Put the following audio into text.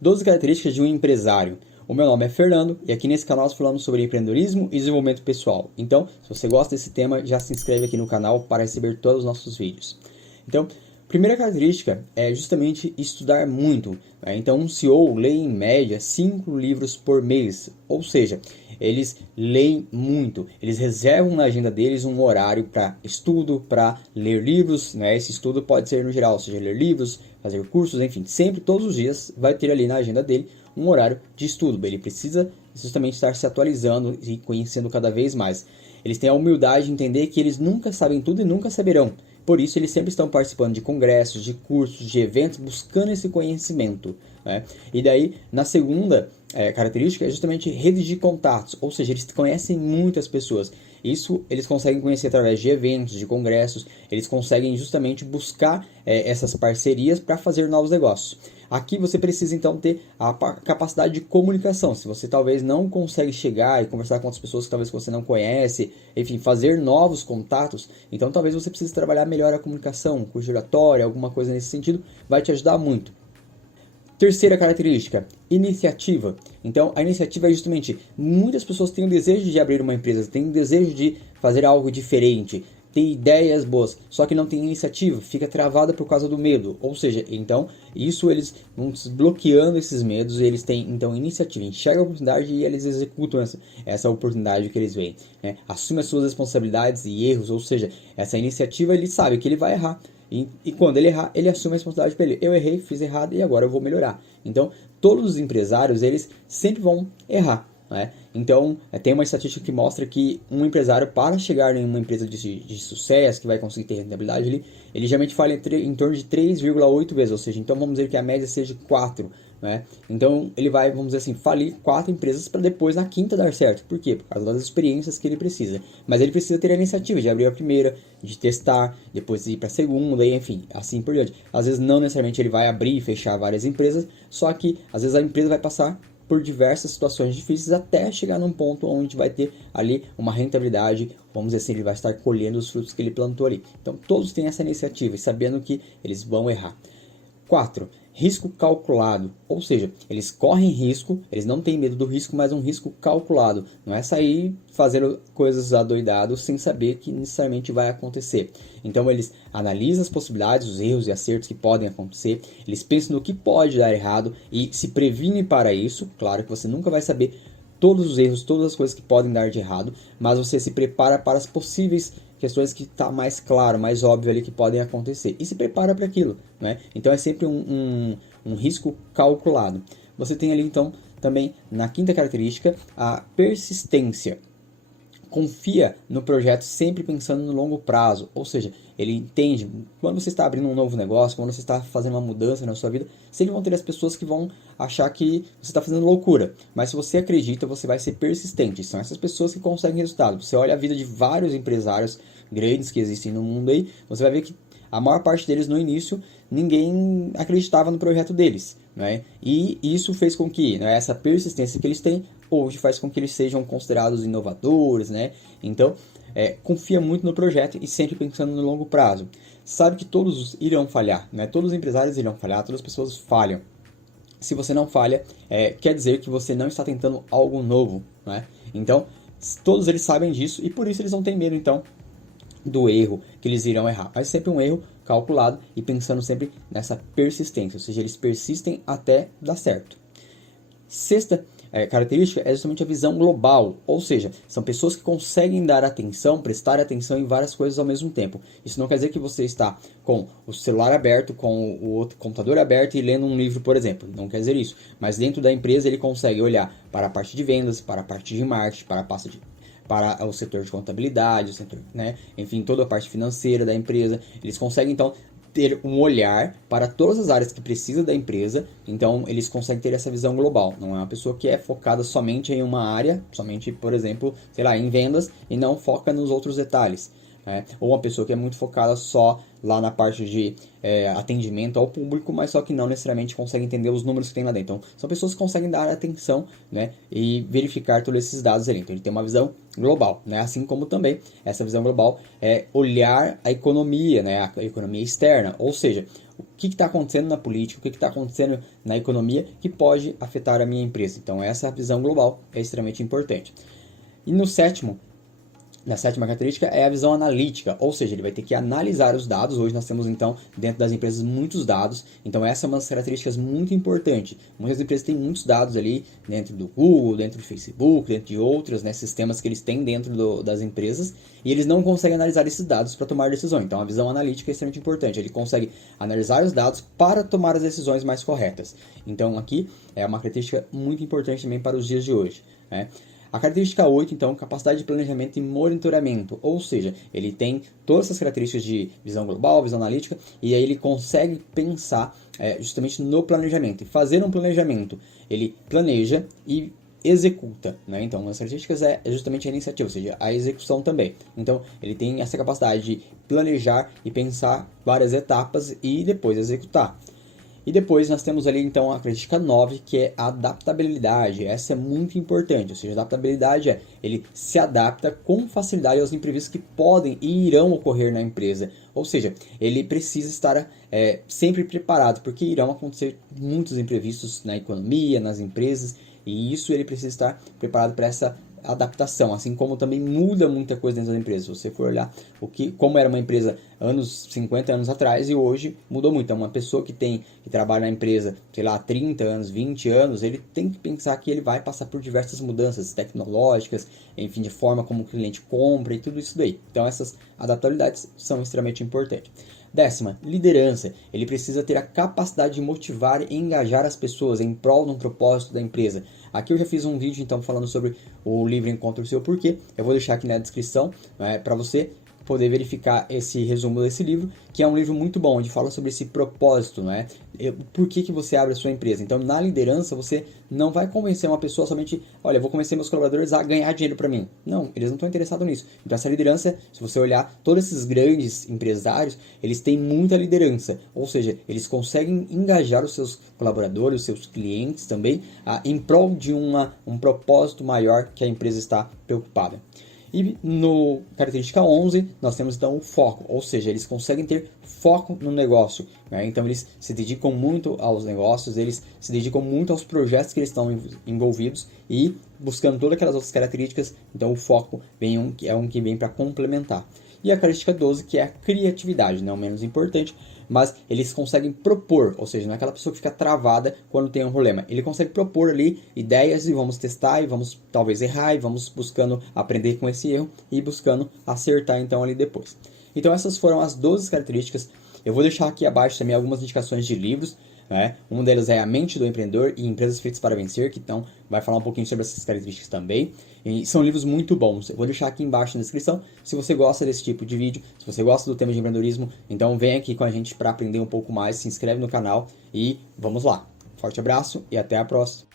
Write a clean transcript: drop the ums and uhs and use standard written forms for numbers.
12 características de um empresário. O meu nome é Fernando e aqui nesse canal nós falamos sobre empreendedorismo e desenvolvimento pessoal. Então, se você gosta desse tema, já se inscreve aqui no canal para receber todos os nossos vídeos. Então, primeira característica é justamente estudar muito. Né? Então, um CEO lê em média 5 livros por mês, ou seja, eles leem muito. Eles reservam na agenda deles um horário para estudo, para ler livros. Né? Esse estudo pode ser no geral, ou seja, ler livros, fazer cursos, enfim, sempre, todos os dias, vai ter ali na agenda dele um horário de estudo. Ele precisa justamente estar se atualizando e conhecendo cada vez mais. Eles têm a humildade de entender que eles nunca sabem tudo e nunca saberão. Por isso, eles sempre estão participando de congressos, de cursos, de eventos, buscando esse conhecimento. Né? E daí, na segunda característica, é justamente redes de contatos. Ou seja, eles conhecem muitas pessoas. Isso eles conseguem conhecer através de eventos, de congressos. Eles conseguem justamente buscar essas parcerias para fazer novos negócios. Aqui você precisa então ter a capacidade de comunicação. Se você talvez não consegue chegar e conversar com outras pessoas que talvez você não conhece, enfim, fazer novos contatos, então talvez você precise trabalhar melhor a comunicação, curso de oratória, alguma coisa nesse sentido, vai te ajudar muito. Terceira característica, iniciativa. Então, a iniciativa é justamente, muitas pessoas têm o desejo de abrir uma empresa, têm o desejo de fazer algo diferente, tem ideias boas, só que não tem iniciativa, fica travada por causa do medo. Ou seja, então, isso eles vão desbloqueando esses medos, e eles têm, então, iniciativa, enxergam a oportunidade e eles executam essa oportunidade que eles veem. Né? Assume as suas responsabilidades e erros, ou seja, essa iniciativa ele sabe que ele vai errar. E quando ele errar, ele assume a responsabilidade para ele. Eu errei, fiz errado e agora eu vou melhorar. Então, todos os empresários, eles sempre vão errar. Né? Então, tem uma estatística que mostra que um empresário, para chegar em uma empresa de sucesso, que vai conseguir ter rentabilidade, ele geralmente falha em torno de 3,8 vezes. Ou seja, então vamos dizer que a média seja 4. Né? Então, ele vai, vamos dizer assim, falir 4 empresas para depois na quinta dar certo. Por quê? Por causa das experiências que ele precisa. Mas ele precisa ter a iniciativa de abrir a primeira, de testar, depois ir para a segunda, e enfim, assim por diante. Às vezes não necessariamente ele vai abrir e fechar várias empresas, só que às vezes a empresa vai passar por diversas situações difíceis até chegar num ponto onde vai ter ali uma rentabilidade, vamos dizer assim, ele vai estar colhendo os frutos que ele plantou ali. Então todos têm essa iniciativa e sabendo que eles vão errar. 4. Risco calculado, ou seja, eles correm risco, eles não têm medo do risco, mas um risco calculado. Não é sair fazendo coisas adoidados sem saber que necessariamente vai acontecer. Então eles analisam as possibilidades, os erros e acertos que podem acontecer, eles pensam no que pode dar errado e se previnem para isso. Claro que você nunca vai saber todos os erros, todas as coisas que podem dar de errado, mas você se prepara para as possíveis questões que está mais claro, mais óbvio ali que podem acontecer. E se prepara para aquilo. Né? Então é sempre um risco calculado. Você tem ali então também na quinta característica a persistência. Confia no projeto sempre pensando no longo prazo, ou seja, ele entende quando você está abrindo um novo negócio, quando você está fazendo uma mudança na sua vida, sempre vão ter as pessoas que vão achar que você está fazendo loucura, mas se você acredita, você vai ser persistente. São essas pessoas que conseguem resultado. Você olha a vida de vários empresários grandes que existem no mundo aí, você vai ver que a maior parte deles no início, ninguém acreditava no projeto deles. Né? E isso fez com que, né, essa persistência que eles têm, hoje faz com que eles sejam considerados inovadores. Né? Então, confia muito no projeto e sempre pensando no longo prazo. Sabe que todos irão falhar, né? Todos os empresários irão falhar, todas as pessoas falham. Se você não falha, quer dizer que você não está tentando algo novo. Né? Então, todos eles sabem disso e por isso eles não têm medo, então, do erro, que eles irão errar. Mas sempre um erro calculado e pensando sempre nessa persistência, ou seja, eles persistem até dar certo. Sexta característica é justamente a visão global, ou seja, são pessoas que conseguem dar atenção, prestar atenção em várias coisas ao mesmo tempo. Isso não quer dizer que você está com o celular aberto, com o outro computador aberto e lendo um livro, por exemplo. Não quer dizer isso. Mas dentro da empresa ele consegue olhar para a parte de vendas, para a parte de marketing, para o setor de contabilidade, o setor, né? Enfim, toda a parte financeira da empresa. Eles conseguem, então, ter um olhar para todas as áreas que precisa da empresa. Então, eles conseguem ter essa visão global. Não é uma pessoa que é focada somente em uma área, somente, por exemplo, sei lá, em vendas, e não foca nos outros detalhes. Né? Ou uma pessoa que é muito focada só lá na parte de atendimento ao público, mas só que não necessariamente consegue entender os números que tem lá dentro. Então, são pessoas que conseguem dar atenção, né, e verificar todos esses dados ali. Então, ele tem uma visão global, né? Assim como também essa visão global é olhar a economia, né, a economia externa, ou seja, o que está acontecendo na política, o que está acontecendo na economia que pode afetar a minha empresa. Então essa visão global é extremamente importante. E na sétima característica é a visão analítica, ou seja, ele vai ter que analisar os dados. Hoje nós temos então dentro das empresas muitos dados, então essa é uma das características muito importantes. Muitas empresas têm muitos dados ali dentro do Google, dentro do Facebook, dentro de outros, né, sistemas que eles têm dentro das empresas, e eles não conseguem analisar esses dados para tomar decisões. Então a visão analítica é extremamente importante, ele consegue analisar os dados para tomar as decisões mais corretas. Então aqui é uma característica muito importante também para os dias de hoje, né? A característica 8, então, capacidade de planejamento e monitoramento, ou seja, ele tem todas essas características de visão global, visão analítica, e aí ele consegue pensar justamente no planejamento. E fazer um planejamento, ele planeja e executa, né? Então, uma das características é justamente a iniciativa, ou seja, a execução também. Então, ele tem essa capacidade de planejar e pensar várias etapas e depois executar. E depois nós temos ali então a característica 9, que é a adaptabilidade. Essa é muito importante, ou seja, a adaptabilidade ele se adapta com facilidade aos imprevistos que podem e irão ocorrer na empresa. Ou seja, ele precisa estar sempre preparado, porque irão acontecer muitos imprevistos na economia, nas empresas, e isso ele precisa estar preparado para essa adaptação, assim como também muda muita coisa dentro da empresa. Se você for olhar como era uma empresa 50 anos atrás e hoje mudou muito. Então, uma pessoa que trabalha na empresa, sei lá, 30 anos, 20 anos, ele tem que pensar que ele vai passar por diversas mudanças tecnológicas, enfim, de forma como o cliente compra e tudo isso daí. Então, essas adaptabilidades são extremamente importantes. 10ª, liderança. Ele precisa ter a capacidade de motivar e engajar as pessoas em prol de um propósito da empresa. Aqui eu já fiz um vídeo então falando sobre o livro Encontre o Seu Porquê. Eu vou deixar aqui na descrição para você poder verificar esse resumo desse livro, que é um livro muito bom, onde fala sobre esse propósito, né? Por que você abre a sua empresa. Então, na liderança, você não vai convencer uma pessoa somente, olha, eu vou convencer meus colaboradores a ganhar dinheiro para mim. Não, eles não estão interessados nisso. Então, essa liderança, se você olhar, todos esses grandes empresários, eles têm muita liderança, ou seja, eles conseguem engajar os seus colaboradores, os seus clientes também, em prol de um propósito maior que a empresa está preocupada. E no característica 11, nós temos então o foco, ou seja, eles conseguem ter foco no negócio, né? Então eles se dedicam muito aos negócios, eles se dedicam muito aos projetos que eles estão envolvidos e buscando todas aquelas outras características, então o foco é um que vem para complementar. E a característica 12, que é a criatividade, não menos importante, mas eles conseguem propor, ou seja, não é aquela pessoa que fica travada quando tem um problema. Ele consegue propor ali ideias e vamos testar e vamos talvez errar e vamos buscando aprender com esse erro e buscando acertar então ali depois. Então essas foram as 12 características. Eu vou deixar aqui abaixo também algumas indicações de livros. Um deles é A Mente do Empreendedor e Empresas Feitas para Vencer, que então vai falar um pouquinho sobre essas características também. E são livros muito bons. Eu vou deixar aqui embaixo na descrição. Se você gosta desse tipo de vídeo, se você gosta do tema de empreendedorismo, então vem aqui com a gente para aprender um pouco mais, se inscreve no canal e vamos lá. Forte abraço e até a próxima.